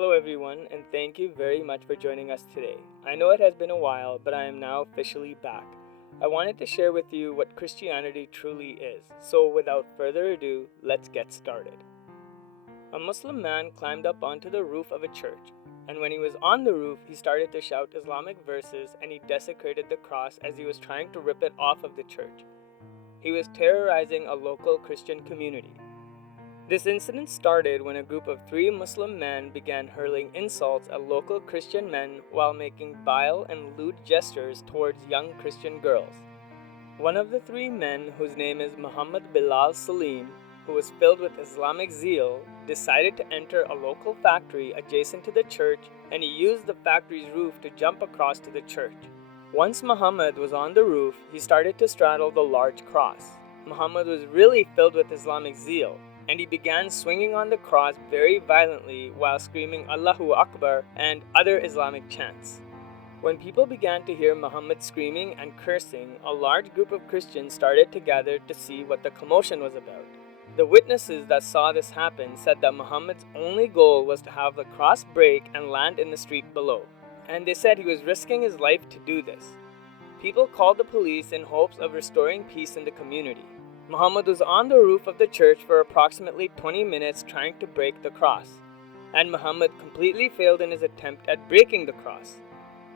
Hello, everyone, and thank you very much for joining us today. I know it has been a while, but I am now officially back. I wanted to share with you what Christianity truly is. So, without further ado, let's get started. A Muslim man climbed up onto the roof of a church, and when he was on the roof, he started to shout Islamic verses and he desecrated the cross as he was trying to rip it off of the church. He was terrorizing a local Christian community. This incident started when a group of three Muslim men began hurling insults at local Christian men while making vile and lewd gestures towards young Christian girls. One of the three men, whose name is Muhammad Bilal Salim, who was filled with Islamic zeal, decided to enter a local factory adjacent to the church, and he used the factory's roof to jump across to the church. Once Muhammad was on the roof, he started to straddle the large cross. Muhammad was really filled with Islamic zeal, and he began swinging on the cross very violently while screaming Allahu Akbar and other Islamic chants. When people began to hear Muhammad screaming and cursing, a large group of Christians started to gather to see what the commotion was about. The witnesses that saw this happen said that Muhammad's only goal was to have the cross break and land in the street below, and they said he was risking his life to do this. People called the police in hopes of restoring peace in the community. Muhammad was on the roof of the church for approximately 20 minutes trying to break the cross, and Muhammad completely failed in his attempt at breaking the cross.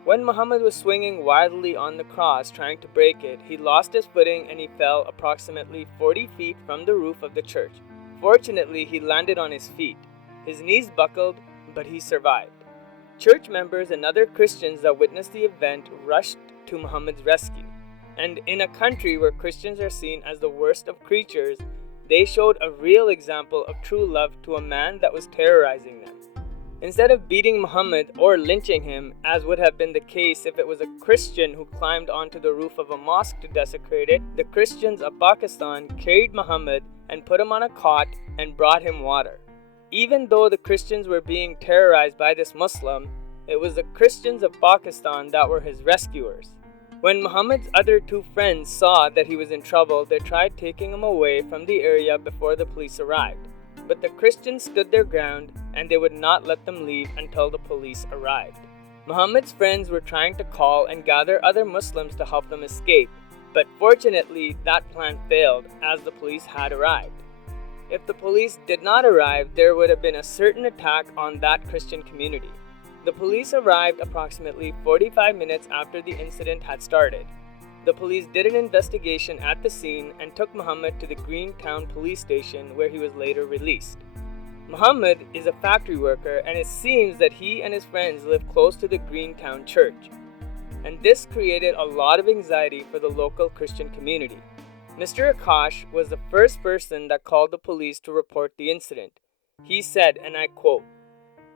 When Muhammad was swinging wildly on the cross trying to break it, he lost his footing and he fell approximately 40 feet from the roof of the church. Fortunately, he landed on his feet. His knees buckled, but he survived. Church members and other Christians that witnessed the event rushed to Muhammad's rescue. And in a country where Christians are seen as the worst of creatures, they showed a real example of true love to a man that was terrorizing them. Instead of beating Muhammad or lynching him, as would have been the case if it was a Christian who climbed onto the roof of a mosque to desecrate it, the Christians of Pakistan carried Muhammad and put him on a cot and brought him water. Even though the Christians were being terrorized by this Muslim, it was the Christians of Pakistan that were his rescuers. When Muhammad's other two friends saw that he was in trouble, they tried taking him away from the area before the police arrived. But the Christians stood their ground and they would not let them leave until the police arrived. Muhammad's friends were trying to call and gather other Muslims to help them escape, but fortunately that plan failed as the police had arrived. If the police did not arrive, there would have been a certain attack on that Christian community. The police arrived approximately 45 minutes after the incident had started. The police did an investigation at the scene and took Muhammad to the Greentown police station where he was later released. Muhammad is a factory worker and it seems that he and his friends live close to the Greentown church. And this created a lot of anxiety for the local Christian community. Mr. Akash was the first person that called the police to report the incident. He said, and I quote,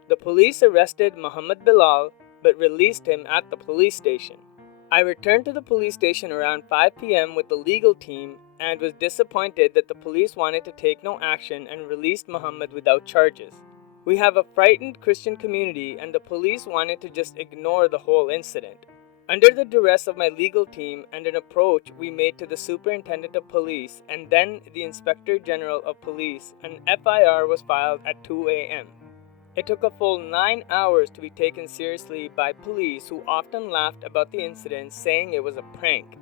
"The police arrested Muhammad Bilal but released him at the police station. I returned to the police station around 5 p.m. with the legal team and was disappointed that the police wanted to take no action and released Muhammad without charges. We have a frightened Christian community and the police wanted to just ignore the whole incident. Under the duress of my legal team and an approach we made to the superintendent of police and then the inspector general of police, an FIR was filed at 2 a.m. It took a full 9 hours to be taken seriously by police who often laughed about the incident, saying it was a prank.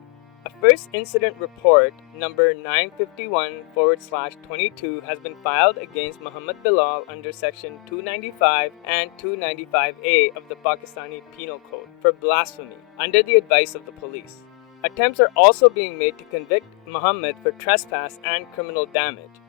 A first incident report, number 951/22, has been filed against Muhammad Bilal under section 295 and 295A of the Pakistani Penal Code for blasphemy, under the advice of the police. Attempts are also being made to convict Muhammad for trespass and criminal damage.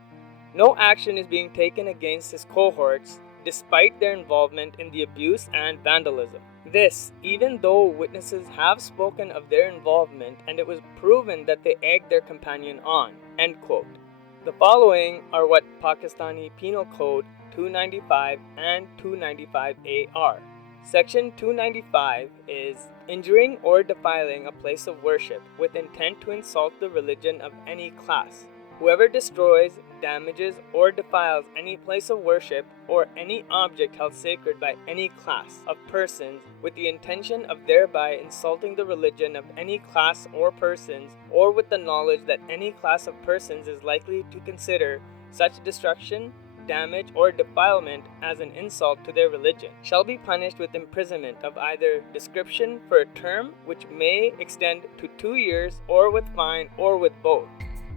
No action is being taken against his cohorts, despite their involvement in the abuse and vandalism. This, even though witnesses have spoken of their involvement and it was proven that they egged their companion on." End quote. The following are what Pakistani Penal Code 295 and 295A are. Section 295 is injuring or defiling a place of worship with intent to insult the religion of any class. Whoever destroys, damages, or defiles any place of worship or any object held sacred by any class of persons with the intention of thereby insulting the religion of any class or persons, or with the knowledge that any class of persons is likely to consider such destruction damage, or defilement as an insult to their religion shall be punished with imprisonment of either description for a term which may extend to 2 years, or with fine, or with both.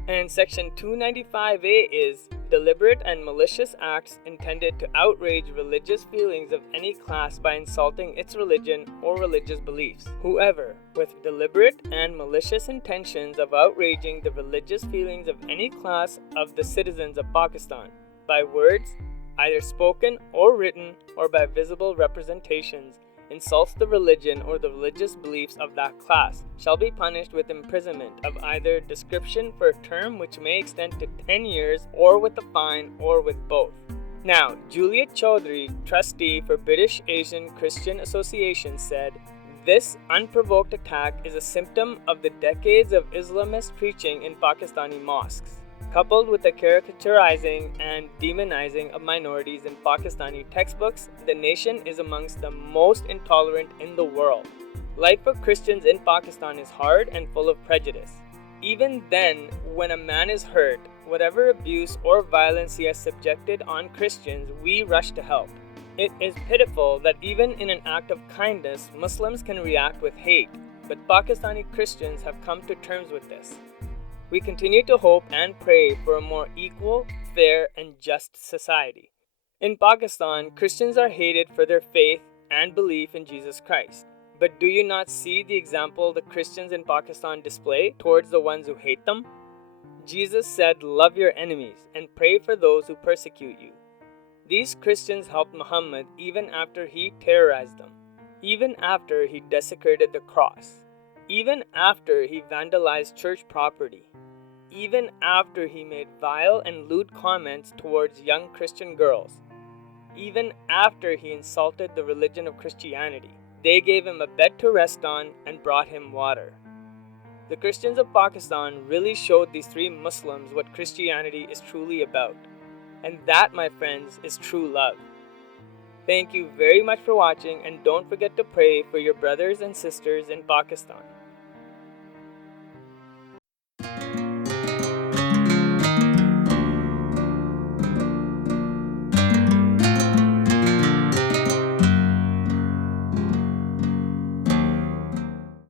And Section 295A is deliberate and malicious acts intended to outrage religious feelings of any class by insulting its religion or religious beliefs. Whoever, with deliberate and malicious intentions of outraging the religious feelings of any class of the citizens of Pakistan, by words, either spoken or written, or by visible representations, insults the religion or the religious beliefs of that class, shall be punished with imprisonment of either description for a term which may extend to 10 years, or with a fine, or with both. Now, Juliet Chaudhry, trustee for British Asian Christian Association, said, "This unprovoked attack is a symptom of the decades of Islamist preaching in Pakistani mosques. Coupled with the caricaturizing and demonizing of minorities in Pakistani textbooks, the nation is amongst the most intolerant in the world. Life for Christians in Pakistan is hard and full of prejudice. Even then, when a man is hurt, whatever abuse or violence he has subjected on Christians, we rush to help. It is pitiful that even in an act of kindness, Muslims can react with hate, but Pakistani Christians have come to terms with this. We continue to hope and pray for a more equal, fair, and just society. In Pakistan, Christians are hated for their faith and belief in Jesus Christ. But do you not see the example the Christians in Pakistan display towards the ones who hate them? Jesus said, 'Love your enemies and pray for those who persecute you.' These Christians helped Muhammad even after he terrorized them, even after he desecrated the cross, even after he vandalized church property, even after he made vile and lewd comments towards young Christian girls, even after he insulted the religion of Christianity. They gave him a bed to rest on and brought him water. The Christians of Pakistan really showed these three Muslims what Christianity is truly about. And that, my friends, is true love. Thank you very much for watching, and don't forget to pray for your brothers and sisters in Pakistan.